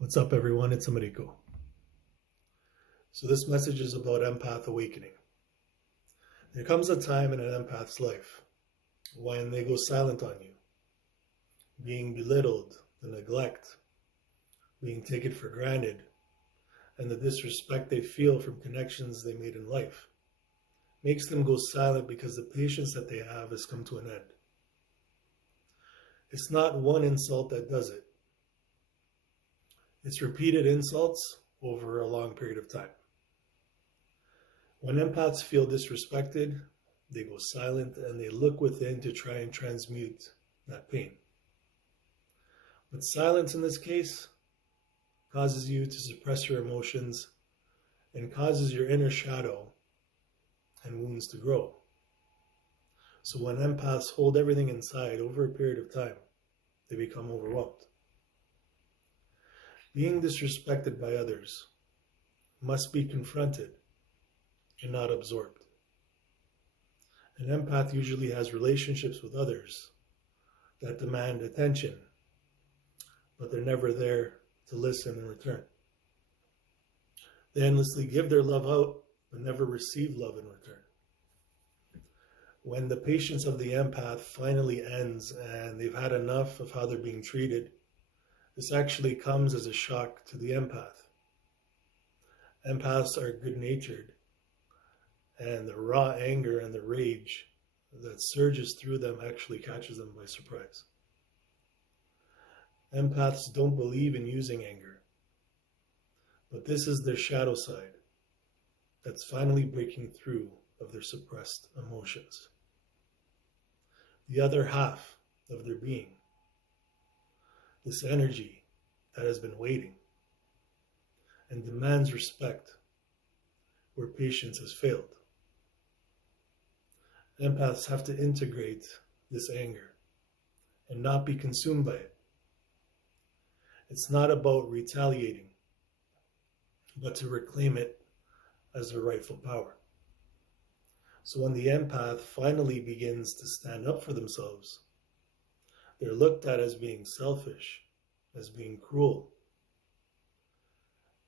What's up, everyone? It's Americo. So this message is about Empath Awakening. There comes a time in an empath's life when they go silent on you, being belittled, the neglect, being taken for granted, and the disrespect they feel from connections they made in life makes them go silent because the patience that they have has come to an end. It's not one insult that does it. It's repeated insults over a long period of time. When empaths feel disrespected, they go silent and they look within to try and transmute that pain. But silence in this case causes you to suppress your emotions and causes your inner shadow and wounds to grow. So when empaths hold everything inside over a period of time, they become overwhelmed. Being disrespected by others must be confronted and not absorbed. An empath usually has relationships with others that demand attention, but they're never there to listen in return. They endlessly give their love out, but never receive love in return. When the patience of the empath finally ends and they've had enough of how they're being treated, this actually comes as a shock to the empath. Empaths are good-natured, and the raw anger and the rage that surges through them actually catches them by surprise. Empaths don't believe in using anger, but this is their shadow side that's finally breaking through of their suppressed emotions. The other half of their being, this energy that has been waiting and demands respect where patience has failed. Empaths have to integrate this anger and not be consumed by it. It's not about retaliating, but to reclaim it as their rightful power. So when the empath finally begins to stand up for themselves, they're looked at as being selfish, as being cruel,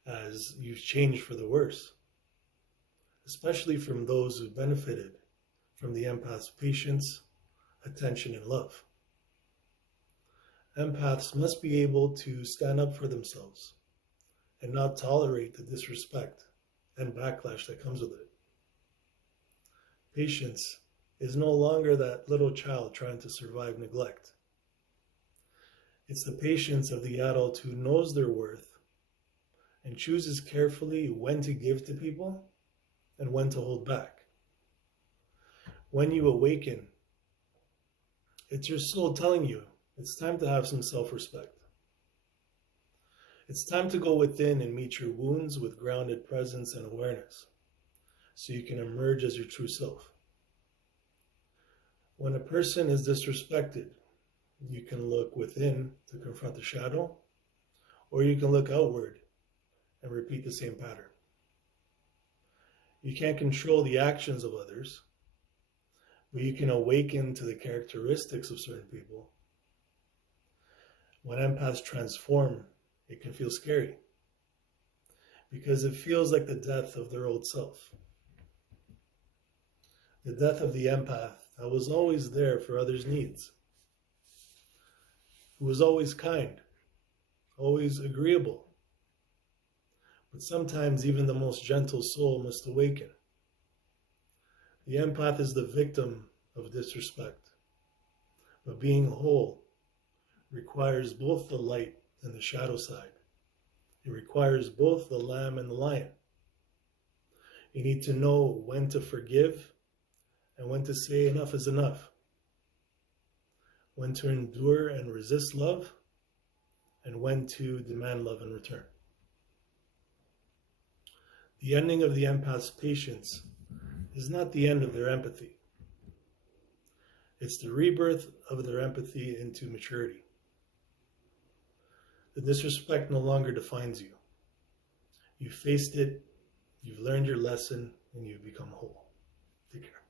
as you've changed for the worse, especially from those who benefited from the empath's patience, attention, and love. Empaths must be able to stand up for themselves and not tolerate the disrespect and backlash that comes with it. Patience is no longer that little child trying to survive neglect. It's the patience of the adult who knows their worth and chooses carefully when to give to people and when to hold back. When you awaken, it's your soul telling you it's time to have some self-respect. It's time to go within and meet your wounds with grounded presence and awareness so you can emerge as your true self. When a person is disrespected, you can look within to confront the shadow, or you can look outward and repeat the same pattern. You can't control the actions of others, but you can awaken to the characteristics of certain people. When empaths transform, it can feel scary because it feels like the death of their old self. The death of the empath that was always there for others' needs, who was always kind, always agreeable. But sometimes even the most gentle soul must awaken. The empath is the victim of disrespect, but being whole requires both the light and the shadow side. It requires both the lamb and the lion. You need to know when to forgive and when to say enough is enough, when to endure and resist love, and when to demand love in return. The ending of the empath's patience is not the end of their empathy. It's the rebirth of their empathy into maturity. The disrespect no longer defines you. You faced it, you've learned your lesson, and you've become whole. Take care.